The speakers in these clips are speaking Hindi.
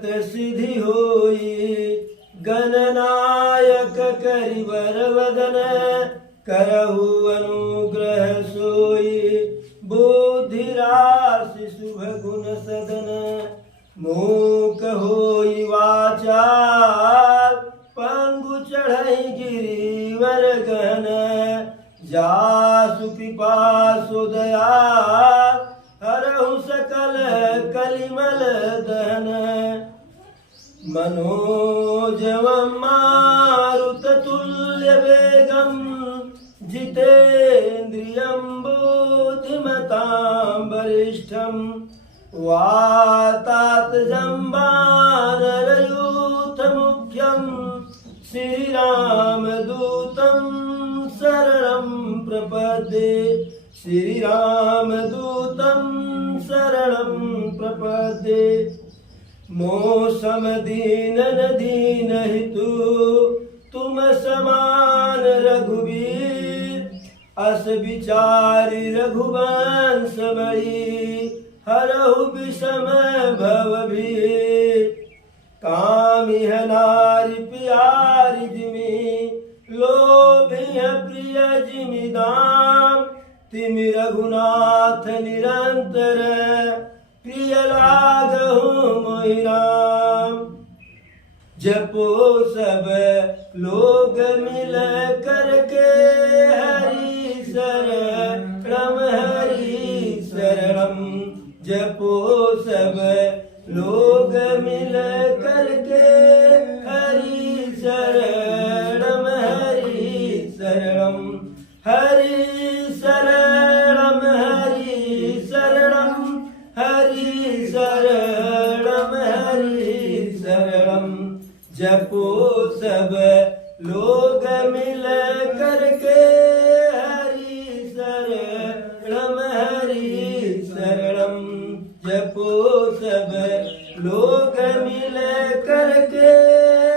भगत सिद्धि होई। गणनायक करिवर वदन करहु अनुग्रह सोई। बुद्धि राशि शुभ गुण सदन मूक होई वाचाल। पंगु चढ़ई गिरिवर गहन जासु कृपा सो दयाल। हरहु सकल कलिमल दहन मनोजवं मारुत तुल्य वेगं जितेन्द्रियं बुद्धिमतां वरिष्ठं। वातात्मजं वानरयूथमुख्यं श्रीरामदूतं शरणं प्रपद्ये। श्रीरामदूतं शरणं प्रपद्ये। मोसम दीनन दीनहितु तुम समान रघुवीर। अस विचारि रघुवंश बड़ी हरहु विषम भवभीर। कामिह नारि प्यारि जिमि लोभिह प्रिय जिमि दाम। तिमि रघुनाथ निरंतर प्रिय लागहु मोहि राम। जपो सब लोग मिल करके हरि शरणम हरि शरणम। जपो सब लोग मिल करके हरि शरणम हरि शरणम। हरि शरणम हरि शरणम हरि शरणम हरि शरणम। जपो सब लोग मिल करके हरि शरणम हरि शरणम। जपो सब लोग मिल करके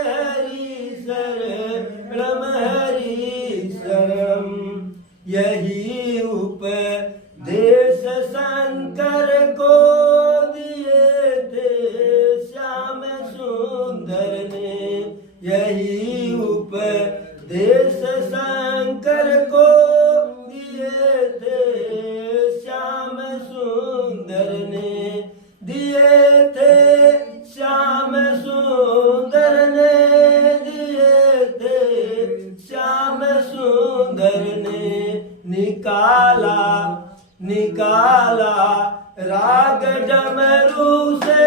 हरि शरणम हरि शरणम। यही उपदेश शंकर को दिए थे श्याम सुंदर ने। यही उपदेश शंकर को दिए थे श्याम सुंदर ने। दिए थे श्याम सुंदर ने। दिए थे श्याम सुंदर ने। निकाला निकाला राग डमरू से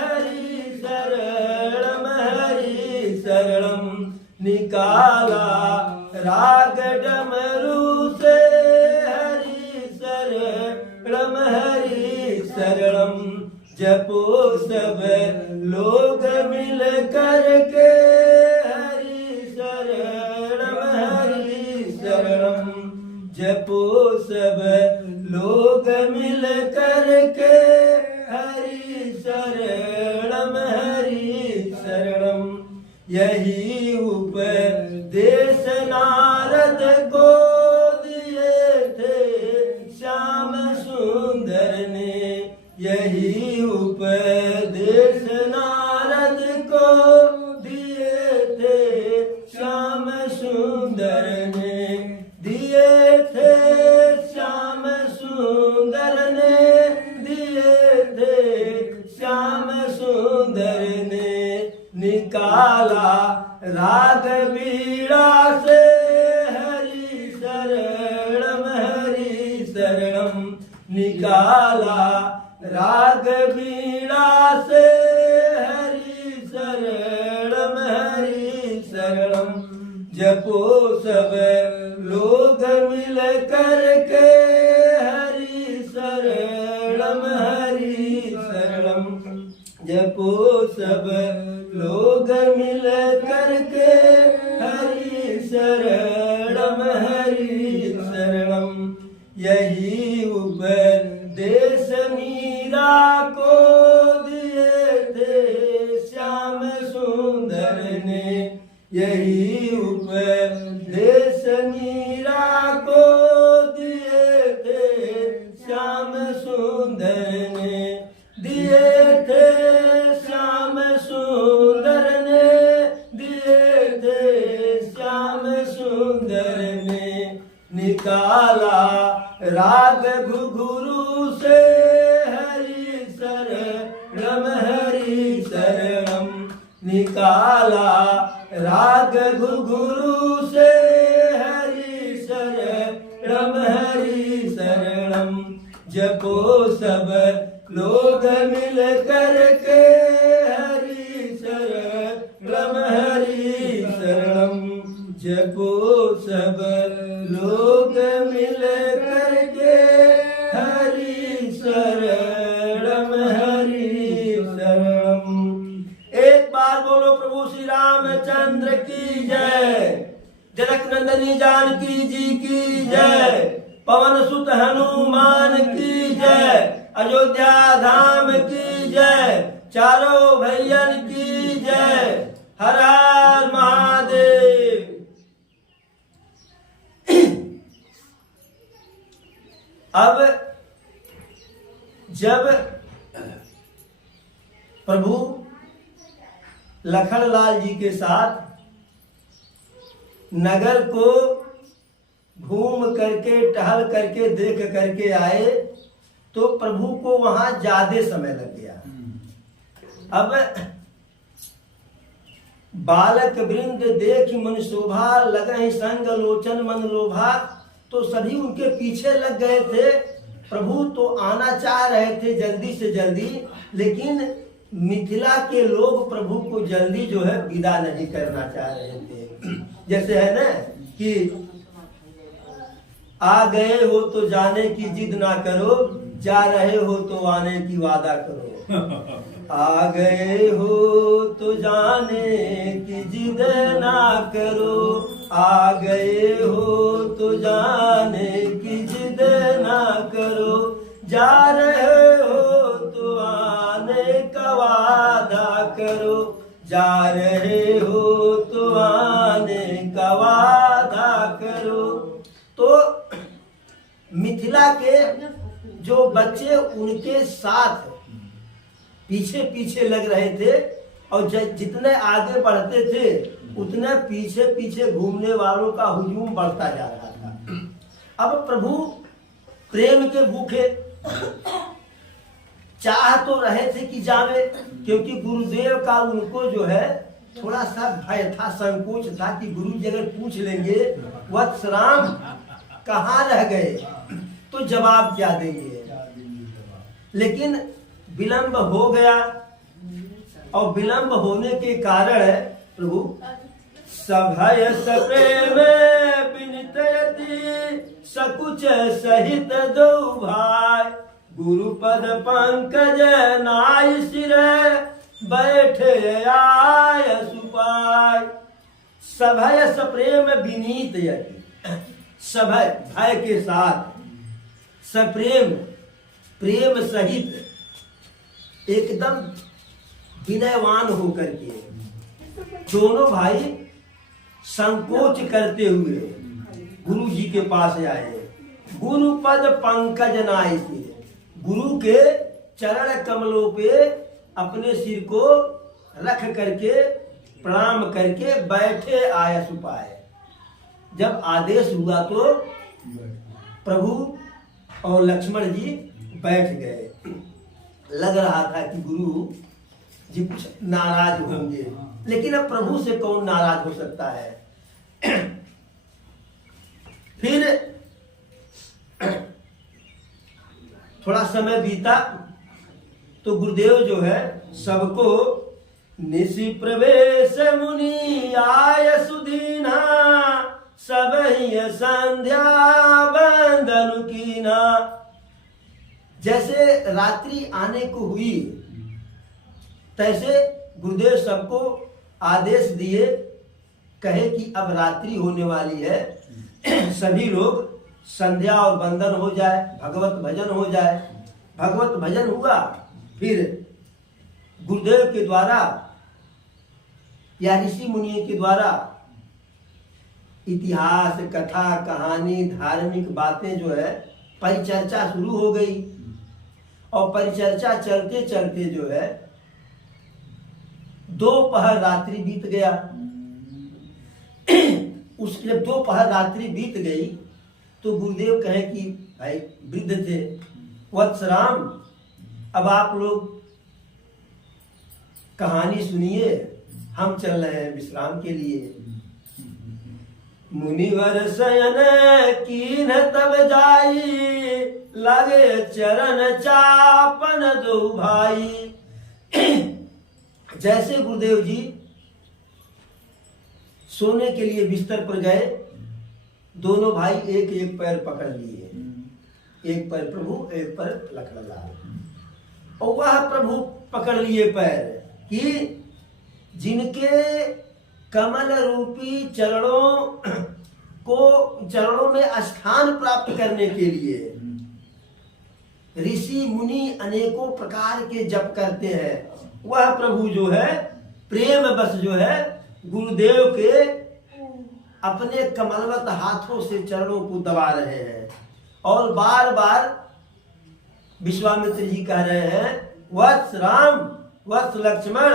हरि शरणम हरि शरणम। निकाला राग डमरू से हरि शरणम हरि शरणम। जपो सब लोग मिल करके हरि शरणम हरि शरणम। जपो सब लोग मिल करके हरि शरणम हरि शरणम। यही उपदेश नारद को दिए थे श्याम सुंदर ने। यही उपदेश नारद को दिए थे श्याम सुंदर ने। दिए थे श्याम सुंदर ने। दिए थे श्याम सुंदर ने। निकाला राग बीड़ा से हरि शरणम हरि शरणम। निकाला राग बीड़ा से हरि शरणम हरि शरणम। जपो सब लोग मिल करके हरि शरणम हरि शरणम। जपो सब लोग मिल करके हरि शरणम हरि शरणम। यही उपदेश मीरा को दिए थे श्याम सुंदर ने। यही उपदेश मीरा को दिए थे श्याम सुंदर ने। दिए थे श्याम हरि शरणम, निकाला राग गुरु से हरि शरणम हरि शरणम। जपो सब लोग मिल कर के हरि शरणम हरि शरणम। जपो सब लोग मिल कर के हरि शरणम हरि शरणम। एक बार बोलो प्रभु श्री रामचंद्र की जय, जनक नंदनी जानकी जी की जय, पवन सुत हनुमान की जय, अयोध्या धाम की जय, चारों भैयन की जय। हर हर महादेव। अब जब प्रभु लखनलाल जी के साथ नगर को घूम करके टहल करके देख करके आए तो प्रभु को वहां ज्यादा समय लग गया। अब बालक वृंद देख मन शोभा, लगहि संग लोचन मन लोभा, तो सभी उनके पीछे लग गए थे। प्रभु तो आना चाह रहे थे जल्दी से जल्दी, लेकिन मिथिला के लोग प्रभु को जल्दी जो है विदा नहीं करना चाह रहे थे। जैसे है ना कि आ गए हो तो जाने की जिद ना करो, जा रहे हो तो आने की वादा करो। आ गए हो तो जाने की जिद ना करो, आ गए हो तो जाने की जिद ना करो, जा रहे हो तो आने का वादा करो, जा रहे हो तो आने का वादा करो। तो मिथिला के जो बच्चे उनके साथ पीछे पीछे लग रहे थे और जितने आगे बढ़ते थे उतने पीछे पीछे घूमने वालों का हुजूम बढ़ता जा रहा था। अब प्रभु प्रेम के भूखे चाह तो रहे थे कि जावे, क्योंकि गुरुदेव का उनको जो है थोड़ा सा भय था, संकोच था कि गुरु जी अगर पूछ लेंगे वत्स राम कहाँ रह गए तो जवाब क्या देंगे। लेकिन विलंब हो गया और विलंब होने के कारण प्रभु सभय सप्रेम विनितयति सकुच सहित दो भाई, गुरुपद पंकज नाय सिर बैठे आय सुपाय। सभय सप्रेम विनीत यति, सभय भय के साथ, सप्रेम प्रेम सहित एकदम विनयवान होकर के दोनों भाई संकोच करते हुए गुरु जी के पास आए। गुरुपद पंकज नाय सिर, गुरु के चरण कमलों पे अपने सिर को रख करके प्रणाम करके बैठे आय सुपाय। जब आदेश हुआ तो प्रभु और लक्ष्मण जी बैठ गए। लग रहा था कि गुरु जी कुछ नाराज होंगे, लेकिन अब प्रभु से कौन नाराज हो सकता है। फिर थोड़ा समय बीता तो गुरुदेव जो है सबको निशि प्रवेश मुनि आय सुदीना, सब ही संध्या बंदन कीना। जैसे रात्रि आने को हुई तैसे गुरुदेव सबको आदेश दिए, कहे कि अब रात्रि होने वाली है, सभी लोग संध्या और बंदन हो जाए, भगवत भजन हो जाए। भगवत भजन हुआ, फिर गुरुदेव के द्वारा या ऋषि मुनि के द्वारा इतिहास कथा कहानी धार्मिक बातें जो है परिचर्चा शुरू हो गई। और परिचर्चा चलते चलते जो है दोपहर रात्रि बीत गया। उसके जब दोपहर रात्रि बीत गई तो गुरुदेव कहे कि भाई वृद्ध थे, वत्स राम अब आप लोग कहानी सुनिए, हम चल रहे हैं विश्राम के लिए। मुनिवर शयन कीन तब जाई, लगे चरण चापन दो भाई। जैसे गुरुदेव जी सोने के लिए बिस्तर पर गए, दोनों भाई एक एक पैर पकड़ लिए, एक पैर प्रभु, एक पैर लखनलाल। और वह प्रभु पकड़ लिए पैर कि जिनके कमल रूपी चरणों में स्थान प्राप्त करने के लिए ऋषि मुनि अनेकों प्रकार के जप करते हैं, वह प्रभु जो है प्रेम बस जो है गुरुदेव के अपने कमलवत हाथों से चरणों को दबा रहे हैं। और बार बार विश्वामित्र जी कह रहे हैं, वत्स राम, वत्स लक्ष्मण,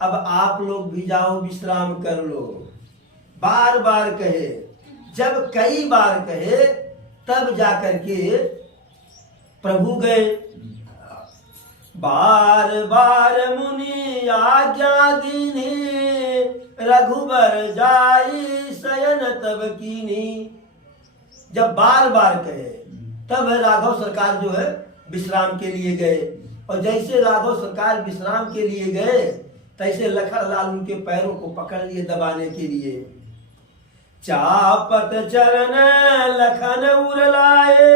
अब आप लोग भी जाओ विश्राम कर लो। बार बार कहे, जब कई बार कहे तब जाकर के प्रभु गए। बार बार मुनि आज्ञा दीनी, रघुबर जाई शयन तब कीनी। जब बार बार कहे तब राघव सरकार जो है विश्राम के लिए गए। और जैसे राघव सरकार विश्राम के लिए गए, तैसे लखनलाल उनके पैरों को पकड़ लिए दबाने के लिए। चापत चरण लखन उरलाए,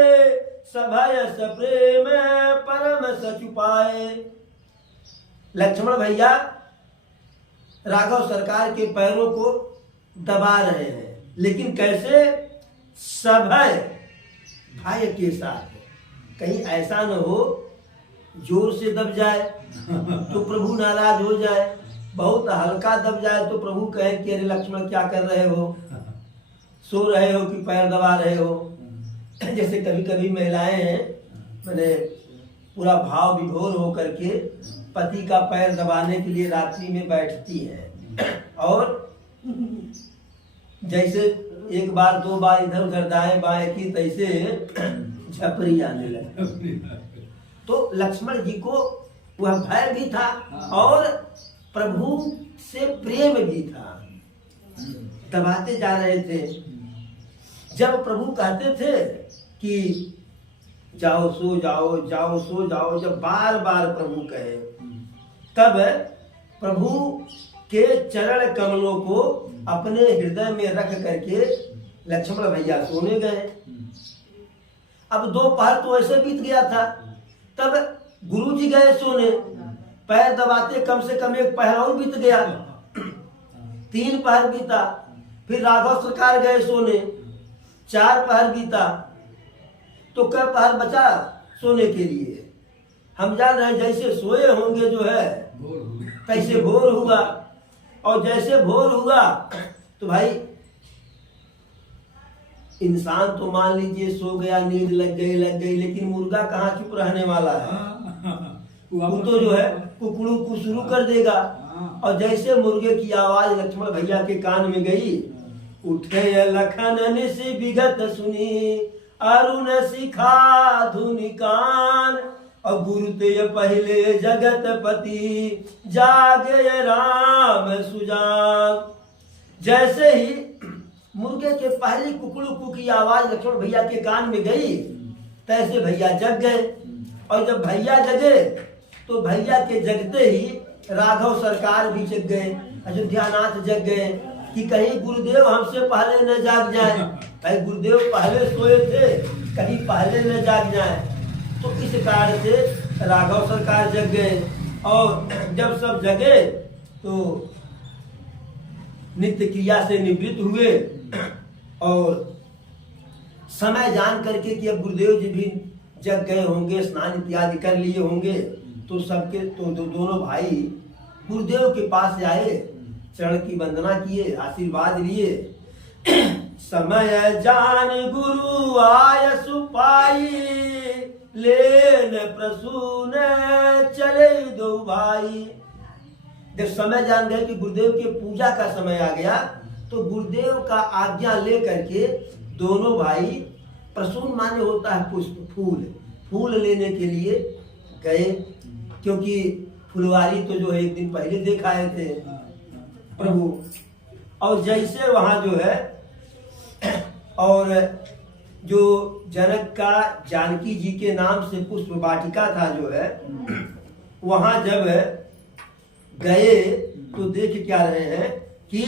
सभय सप्रेम परम सचुपाए। लक्ष्मण भैया राघव सरकार के पैरों को दबा रहे हैं, लेकिन कैसे? सभय, भय के साथ। कहीं ऐसा न हो जोर से दब जाए तो प्रभु नाराज हो जाए, बहुत हल्का दब जाए तो प्रभु कहे कि अरे लक्ष्मण क्या कर रहे हो, सो रहे हो कि पैर दबा रहे हो। जैसे कभी कभी महिलाएं हैं, मैंने पूरा भाव विभोर होकर के पति का पैर दबाने के लिए रात्रि में बैठती है, और जैसे एक बार दो बार इधर उधर दाएं बाएं की, तैसे झपरी आने लगे। तो लक्ष्मण जी को वह भय भी था और प्रभु से प्रेम भी था, दबाते जा रहे थे। जब प्रभु कहते थे कि जाओ सो जाओ, जाओ सो जाओ, जब बार बार प्रभु कहे, तब प्रभु के चरण कमलों को अपने हृदय में रख करके लक्ष्मण भैया सोने गए। अब दोपहर तो ऐसे बीत गया था, तब गुरु जी गए सोने, पैर दबाते कम से कम एक पहर और बीत गया, 3 पहर बीता। फिर राघव सरकार गए सोने, 4 पहर बीता। तो क्या पहर बचा सोने के लिए? हम जान रहे जैसे सोए होंगे जो है तैसे भोर हुआ, और जैसे भोर हुआ तो भाई इंसान तो मान लीजिए सो गया, नींद लग गई, लेकिन मुर्गा कहाँ चुप रहने वाला है, वो तो जो है कुकड़ू को शुरू कर देगा। और जैसे मुर्गे की आवाज लक्ष्मण भैया के कान में गई, उठे लखन निश विगत सुनी, अरुण शिखा धुनि कान, और गुरु ते पहले जगत पति, जागे राम सुजान। जैसे ही मुर्गे के पहली कुकड़ू की आवाज लक्ष्मण भैया के कान में गई, तैसे भैया जग गए। और जब भैया जगे तो भैया के जगते ही राघव सरकार भी जग गए, अयोध्यानाथ जग गए कि कहीं गुरुदेव हमसे पहले न जाग जाए। भाई गुरुदेव पहले सोए थे, कहीं पहले न जाग जाए। तो इस कारण से राघव सरकार जग गए। और जब सब जगे तो नित्य क्रिया से निवृत्त हुए, और समय जान करके कि अब गुरुदेव जी भी जग गए होंगे, स्नान इत्यादि कर लिए होंगे, तो सबके दोनों भाई गुरुदेव के पास आए, चरण की वंदना किए, आशीर्वाद लिए। समय जान गुरु आय सुपाई, लेन प्रसून चले दो भाई। जब समय जान गए कि गुरुदेव के पूजा का समय आ गया, तो गुरुदेव का आज्ञा ले करके दोनों भाई, प्रसून माने होता है पुष्प, फूल लेने के लिए गए, क्योंकि फुलवारी तो जो है एक दिन पहले देख आए थे प्रभु। और जैसे वहां जो है और जो जनक का जानकी जी के नाम से पुष्प वाटिका था जो है, वहां जब गए तो देख क्या रहे हैं कि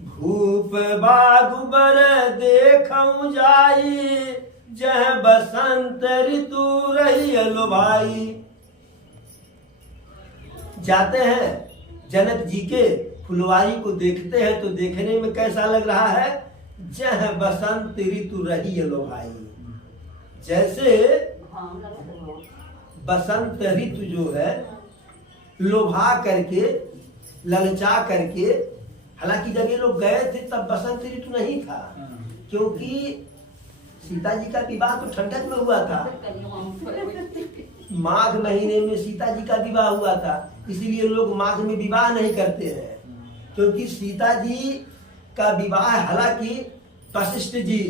भूप बागुबर देखऊं जाई, जह बसंत ऋतु रही लो भाई। जाते हैं जनक जी के फुलवारी को देखते हैं तो देखने में कैसा लग रहा है, जह बसंत ऋतु रही लो भाई। जैसे बसंत ऋतु जो है लोभा करके ललचा करके, हालांकि जब ये लोग गए थे तब बसंत ऋतु नहीं था, क्योंकि सीता जी का विवाह तो ठंडक में हुआ था, माघ महीने में सीता जी का विवाह हुआ था। इसीलिए लोग माघ में विवाह नहीं करते हैं, क्योंकि सीता जी का विवाह हालांकि वशिष्ठ जी,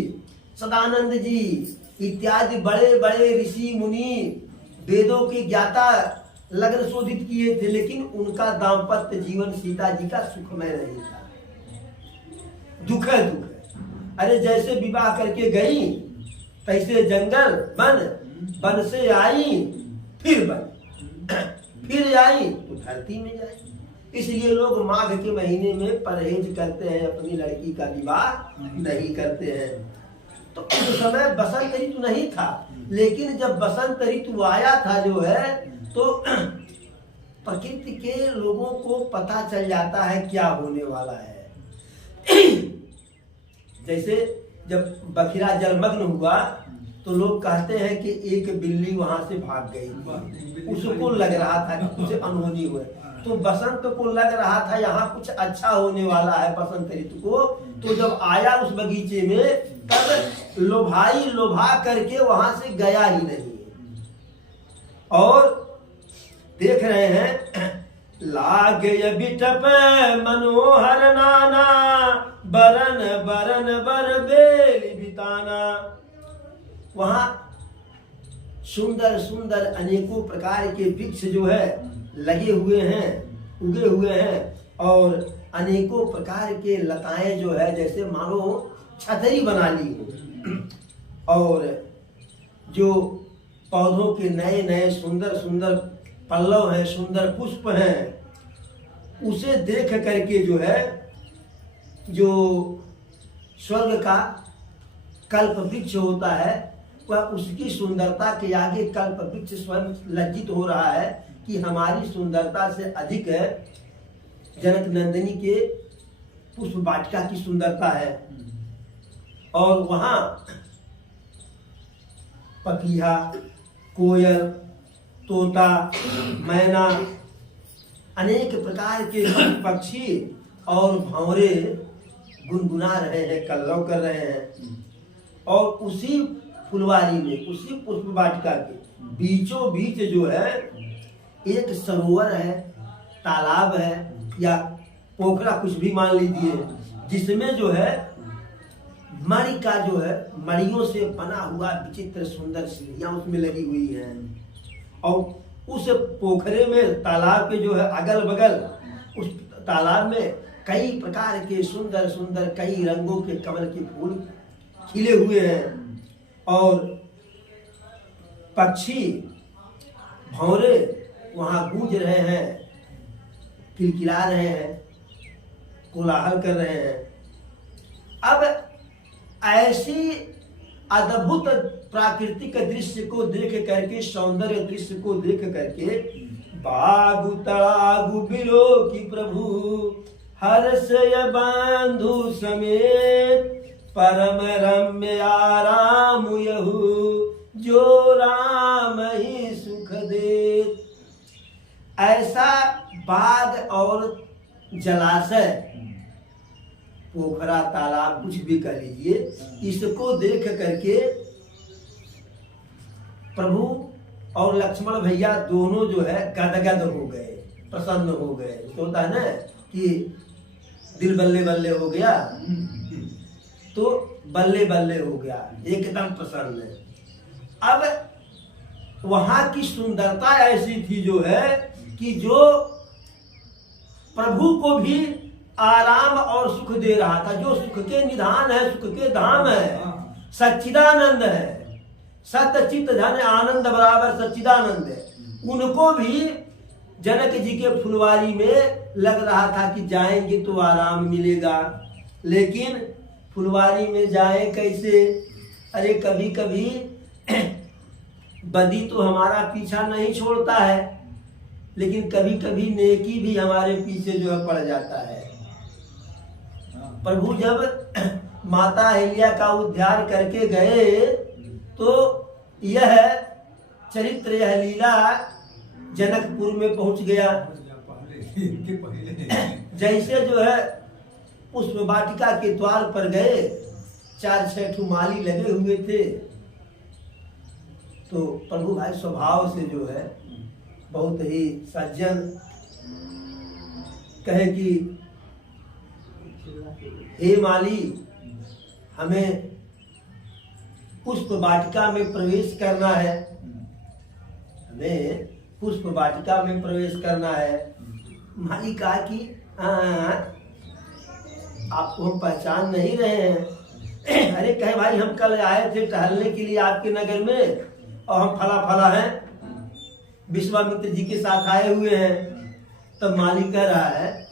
सदानंद जी इत्यादि बड़े बड़े ऋषि मुनि वेदों के ज्ञाता लग्न शोधित किए थे, लेकिन उनका दाम्पत्य जीवन सीता जी का सुखमय नहीं था, दुख है दुख है। अरे जैसे विवाह करके गई तैसे जंगल वन से आई फिर वन, फिर आई तो धरती में जाए। इसलिए लोग माघ के महीने में परहेज करते हैं, अपनी लड़की का विवाह नहीं करते हैं। तो उस समय बसंत ऋतु नहीं था, लेकिन जब बसंत ऋतु आया था जो है तो प्रकृति के लोगों को पता चल जाता है क्या होने वाला है। जैसे जब बखिरा जलमग्न हुआ तो लोग कहते हैं कि एक बिल्ली वहां से भाग गई, उसको लग रहा था कि कुछ अनहोनी हुए। तो बसंत को लग रहा था यहाँ कुछ अच्छा होने वाला है बसंत ऋतु को। तो जब आया उस बगीचे में तब लोभा करके वहां से गया ही नहीं। और देख रहे हैं लागे बिटप मनोहर नाना, बरन बरन बर बेल बिताना। वहां सुंदर सुंदर अनेकों प्रकार के वृक्ष जो है लगे हुए हैं, उगे हुए हैं, और अनेकों प्रकार के लताएं जो है जैसे मानो छतरी बना ली हो। और जो पौधों के नए नए सुंदर सुंदर पल्लव हैं, सुंदर पुष्प हैं, उसे देख करके जो है जो स्वर्ग का कल्प वृक्ष होता है वह उसकी सुंदरता के आगे कल्प वृक्ष स्वयं लज्जित हो रहा है कि हमारी सुंदरता से अधिक है जनक नंदिनी के पुष्प वाटिका की सुंदरता है। और वहां पपीहा, कोयल, तोता, मैना, अनेक प्रकार के पक्षी और भंवरे गुनगुना रहे हैं, कलरव कर रहे हैं। और उसी फुलवारी में, उसी पुष्प वाटिका के बीचों बीच जो है एक सरोवर है, तालाब है या पोखरा कुछ भी मान लीजिए, जिसमें जो है मणि का जो है मणियों से बना हुआ विचित्र सुंदर सीढ़ियां उसमें लगी हुई हैं। और उस पोखरे में तालाब के जो है अगल बगल उस तालाब में कई प्रकार के सुंदर सुंदर कई रंगों के कमल के फूल खिले हुए हैं। और पक्षी भंवरे वहां गूंज रहे हैं, किलकिला रहे हैं, कोलाहल कर रहे हैं। अब ऐसी अद्भुत प्राकृतिक दृश्य को देख करके, सौंदर्य दृश्य को देख करके बागु तड़ागु बिलो की प्रभु हर्ष बंधु समेत, परम रम्य आराम यहु जो राम ही सुख दे। ऐसा बाग और जलाशय, पोखरा, तालाब कुछ भी कह लीजिए, इसको देख करके प्रभु और लक्ष्मण भैया दोनों जो है गदगद हो गए, प्रसन्न हो गए। तो होता है ना कि दिल बल्ले बल्ले हो गया, तो बल्ले बल्ले हो गया, एकदम प्रसन्न है। अब वहां की सुंदरता ऐसी थी जो है कि जो प्रभु को भी आराम और सुख दे रहा था, जो सुख के निधान है, सुख के धाम है, सच्चिदानंद है, सत्य चित्त धन आनंद बराबर सच्चिदानंद है, उनको भी जनक जी के फुलवारी में लग रहा था कि जाएंगे तो आराम मिलेगा, लेकिन फुलवारी में जाए कैसे? अरे कभी कभी बदी तो हमारा पीछा नहीं छोड़ता है, लेकिन कभी कभी नेकी भी हमारे पीछे जो है पड़ जाता है। प्रभु जब माता अहिल्या का उद्धार करके गए तो यह चरित्र, यह लीला जनकपुर में पहुंच गया। जैसे जो है पुष्प वाटिका के द्वार पर गए, 4-6 माली लगे हुए थे, तो प्रभु भाई स्वभाव से जो है बहुत ही सज्जन, कहे कि हे माली, हमें पुष्प वाटिका में प्रवेश करना है, हमें पुष्प वाटिका में प्रवेश करना है। माली कहा कि आपको हम पहचान नहीं रहे हैं। अरे कहे भाई, हम कल आए थे टहलने के लिए आपके नगर में, और हम फला फला हैं, विश्वामित्र जी के साथ आए हुए हैं। तब माली कह रहा है,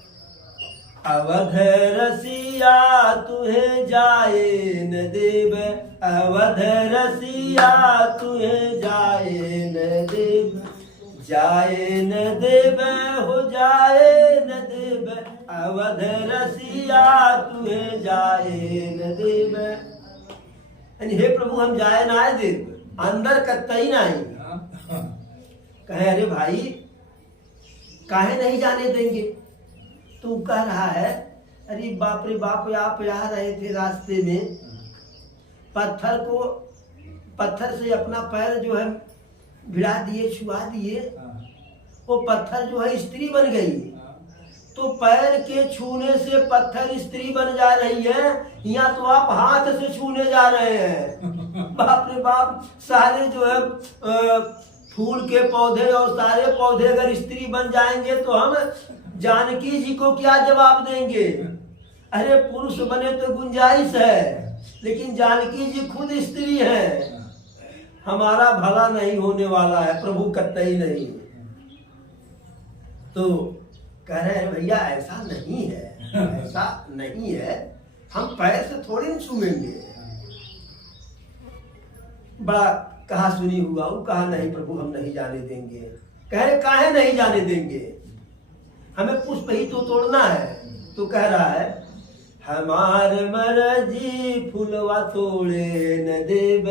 अवध रसिया तुहे जाए न देव, अवध रसिया तुहे जाए न देव, जाए न देव हो जाए न देव, अवध रसिया तुहे जाए न देव। हे प्रभु, हम जाए ना देव, अंदर कतई नहीं। कहे अरे भाई, काहे नहीं जाने देंगे? तू कह रहा है, अरे बाप रे बाप, आप आ रहे थे रास्ते में, पत्थर से अपना पैर जो है भिड़ा दिए, छुआ दिए, वो पत्थर जो है स्त्री बन गई। तो पैर के छूने से पत्थर स्त्री बन जा रही है, यहाँ तो आप हाथ से छूने जा रहे हैं। बाप रे बाप, सारे जो है फूल के पौधे और सारे पौधे अगर स्त्री बन जाएंगे तो हम जानकी जी को क्या जवाब देंगे? अरे पुरुष बने तो गुंजाइश है, लेकिन जानकी जी खुद स्त्री है, हमारा भला नहीं होने वाला है, प्रभु कतई नहीं। तो कह रहे हैं भैया, ऐसा नहीं है, ऐसा नहीं है, हम पैर से थोड़ी न छूएंगे। बड़ा कहा सुनी हुआ, वो कहा नहीं प्रभु, हम नहीं जाने देंगे। कह रहे काहे नहीं जाने देंगे? हमें पुष्प ही तो तोड़ना है। तो कह रहा है, हमार मरजी फूलवा तोड़े न देव,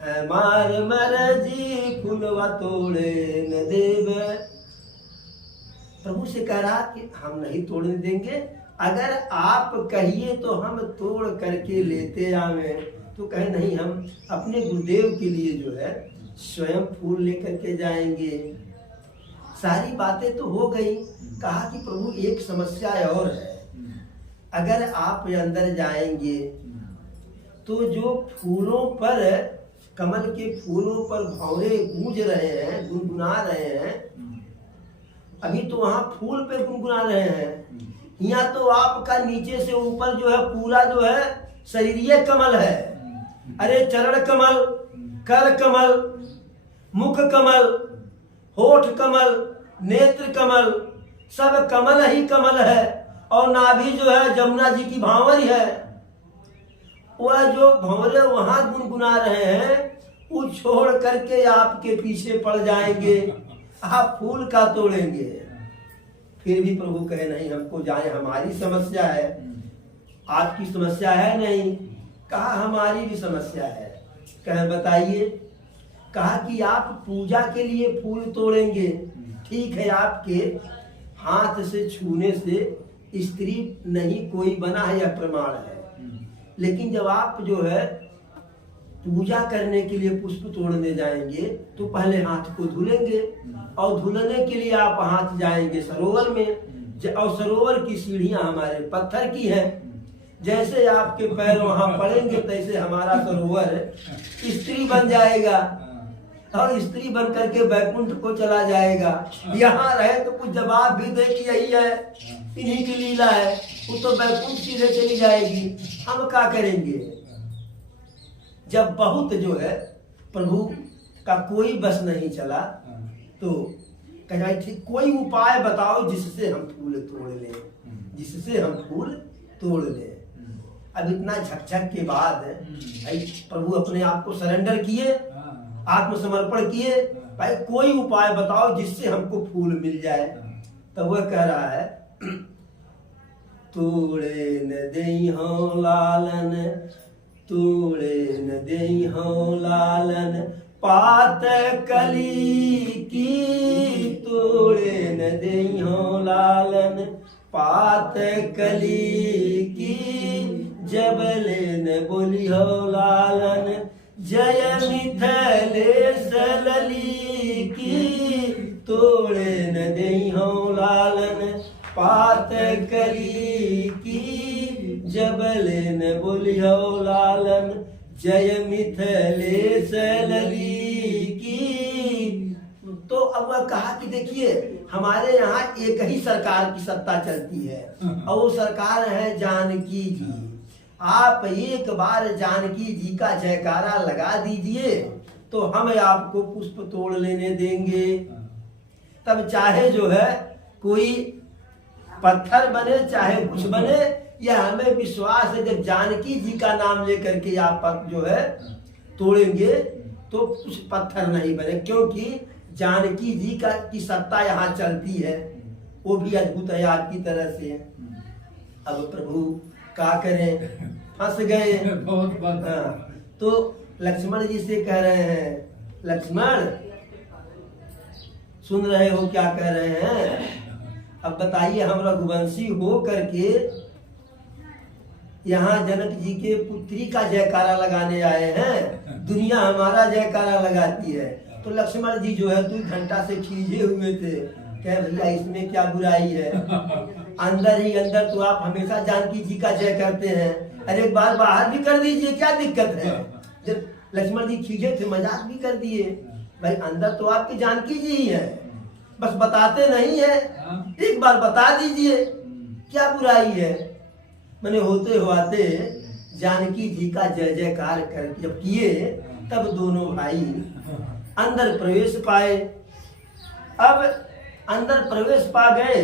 हमार मरजी फूलवा तोड़े न देव। प्रभु से कह रहा कि हम नहीं तोड़ने देंगे, अगर आप कहिए तो हम तोड़ करके लेते आवे। तो कहे नहीं, हम अपने गुरुदेव के लिए जो है स्वयं फूल लेकर के जाएंगे। सारी बातें तो हो गई। कहा कि प्रभु एक समस्या और है, अगर आप अंदर जाएंगे तो जो फूलों पर, कमल के फूलों पर भंवरे गूंज रहे हैं, गुनगुना रहे हैं, अभी तो वहां फूल पे गुनगुना रहे हैं, यहाँ तो आपका नीचे से ऊपर जो है पूरा जो है शरीरीय कमल है। अरे चरण कमल, कर कमल, मुख कमल, होठ कमल, नेत्र कमल, सब कमल ही कमल है। और नाभि जो है जमुना जी की भांवरी है। वह जो भंवरे वहां गुनगुना रहे हैं, वो छोड़ करके आपके पीछे पड़ जाएंगे, आप फूल का तोड़ेंगे। फिर भी प्रभु कहे नहीं, हमको जाए, हमारी समस्या है, आपकी समस्या है नहीं। कहा हमारी भी समस्या है। कहे बताइए। कहा कि आप पूजा के लिए फूल तोड़ेंगे, ठीक है, आपके हाथ से छूने से स्त्री नहीं कोई बना है, यह प्रमाण है। लेकिन जब आप जो है पूजा करने के लिए पुष्प तोड़ने जाएंगे तो पहले हाथ को धुलेंगे, और धुलने के लिए आप हाथ जाएंगे सरोवर में, और सरोवर की सीढ़ियां हमारे पत्थर की है। जैसे आपके पैर वहां पड़ेंगे तैसे हमारा सरोवर स्त्री बन जाएगा। और स्त्री बन करके बैकुंठ को चला जाएगा। यहाँ रहे तो कुछ जवाब भी दे कि यही है, इन्हीं की लीला है। वो तो बैकुंठ सीधे चली जाएगी, हम क्या करेंगे। जब बहुत जो है प्रभु का कोई बस नहीं चला तो कहा ठीक कोई उपाय बताओ जिससे हम फूल तोड़ लें, जिससे हम फूल तोड़ लें। अब इतना झकझक के बाद भाई प्रभु अपने आप को सरेंडर किए, आत्मसमर्पण किए, भाई कोई उपाय बताओ जिससे हमको फूल मिल जाए। तो वह कह रहा है तोड़े न देई हो लालन, तोड़े न देई हो लालन पात कली की, तोड़े न देई हो लालन पात कली की, जबले न बोली हो लालन जय मिथिलेश लली की, तोड़े न देई हो लालन पात कली की, जबले न बोली हो लालन जय मिथिलेश लली की। तो अब वह कहा कि देखिए हमारे यहाँ एक ही सरकार की सत्ता चलती है और वो सरकार है जानकी जी। आप एक बार जानकी जी का जयकारा लगा दीजिए तो हम आपको पुष्प तोड़ लेने देंगे। तब चाहे जो है कोई पत्थर बने चाहे कुछ बने, यह हमें विश्वास है जब जानकी जी का नाम लेकर के आप जो है तोड़ेंगे तो कुछ पत्थर नहीं बने, क्योंकि जानकी जी की सत्ता यहाँ चलती है। वो भी अद्भुत है आपकी तरह से। अब प्रभु क्या करें, फंस गए। तो लक्ष्मण जी से कह रहे हैं लक्ष्मण सुन रहे हो क्या कह रहे हैं, अब बताइए हम रघुवंशी हो करके यहाँ जनक जी के पुत्री का जयकारा लगाने आए हैं, दुनिया हमारा जयकारा लगाती है। तो लक्ष्मण जी जो है 2 घंटा से खींचे हुए थे, कह भैया इसमें क्या बुराई है, अंदर ही अंदर तो आप हमेशा जानकी जी का जय करते हैं, अरे एक बार बाहर भी कर दीजिए क्या दिक्कत है। जब लक्ष्मण जी खींचे थे मजाक भी कर दिए, भाई अंदर तो आपकी जानकी जी ही है, बस बताते नहीं है, एक बार बता दीजिए क्या बुराई है। मैंने होते हुआते जानकी जी का जय जयकार कर जब किए तब दोनों भाई अंदर प्रवेश पाए। अब अंदर प्रवेश पा गए,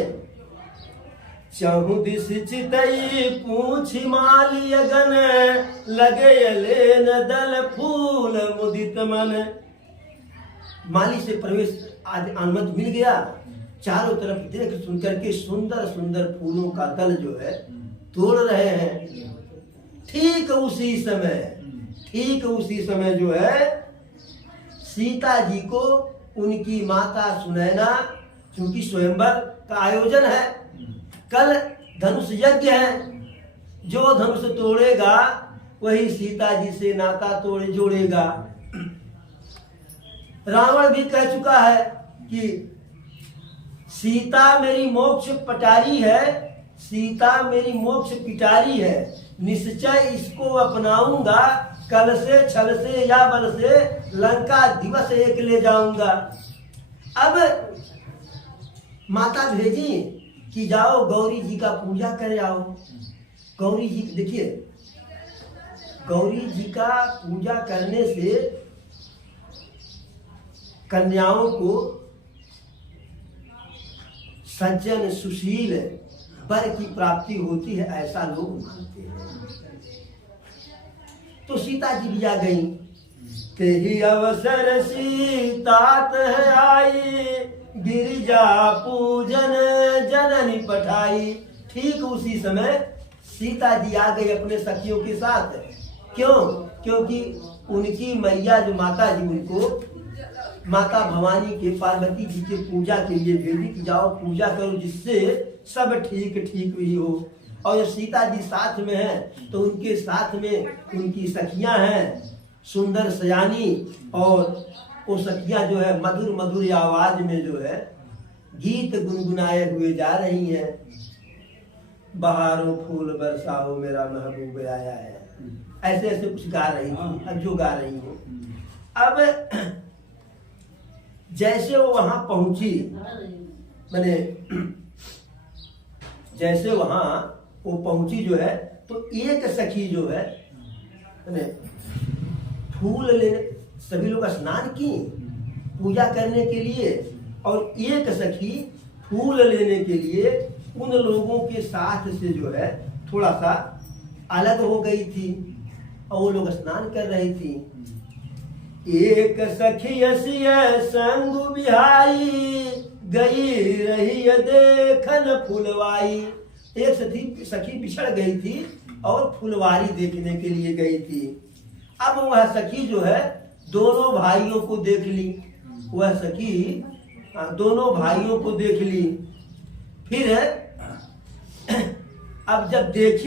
चहु दिस चितई पूछ माली अगन, लगे लेन दल फूल मुदित मन। माली से प्रवेश आज अनुमति मिल गया, चारों तरफ देख सुन करके सुंदर सुंदर फूलों का दल जो है तोड़ रहे हैं। ठीक उसी समय जो है सीता जी को उनकी माता सुनैना, क्योंकि स्वयंवर का आयोजन है, कल धनुष यज्ञ है, जो धनुष तोड़ेगा वही सीता जी से नाता जोड़ेगा। रावण भी कह चुका है कि सीता मेरी मोक्ष पटारी है, सीता मेरी मोक्ष पिटारी है, निश्चय इसको अपनाऊंगा, कल से छल से या बल से लंका दिवस एक ले जाऊंगा। अब माता भेजी कि जाओ गौरी जी का पूजा कर आओ। गौरी जी देखिए, गौरी जी का पूजा करने से कन्याओं को सज्जन सुशील वर की प्राप्ति होती है, ऐसा लोग मानते हैं। तो सीता जी भी आ गई, तेरी अवसर सीतात है आई, गिरिजा पूजन जननी पठाई। ठीक उसी समय सीता जी आ गई अपने सखियों के साथ। क्यों? क्योंकि उनकी मैया जो माता जी उनको माता भवानी के पार्वती जी के पूजा के लिए भेजी कि जाओ पूजा करो जिससे सब ठीक ही हो। और जब सीता जी साथ में है तो उनके साथ में उनकी सखियां हैं सुंदर सयानी, और वो सखियां जो है मधुर मधुर आवाज में जो है गीत गुनगुनाए हुए जा रही हैं। बहारों फूल बरसाओ मेरा महबूब आया है, ऐसे ऐसे कुछ गा रही थी। अब जो गा रही हो, अब जैसे वो वहां पहुंची, मैंने जैसे वहां वो पहुंची जो है, तो एक सखी जो है मैंने फूल लेने, सभी लोग स्नान की पूजा करने के लिए, और एक सखी फूल लेने के लिए उन लोगों के साथ से जो है थोड़ा सा अलग हो गई थी, और वो लोग स्नान कर रही थी। एक सखी असिय संग बिहाई, गई रही देखन फुलवाई। एक सखी बिछड़ गई थी और फुलवारी देखने के लिए गई थी। अब वह सखी जो है दोनों भाइयों को देख ली, वह सखी दोनों भाइयों को देख ली। फिर अब जब देखी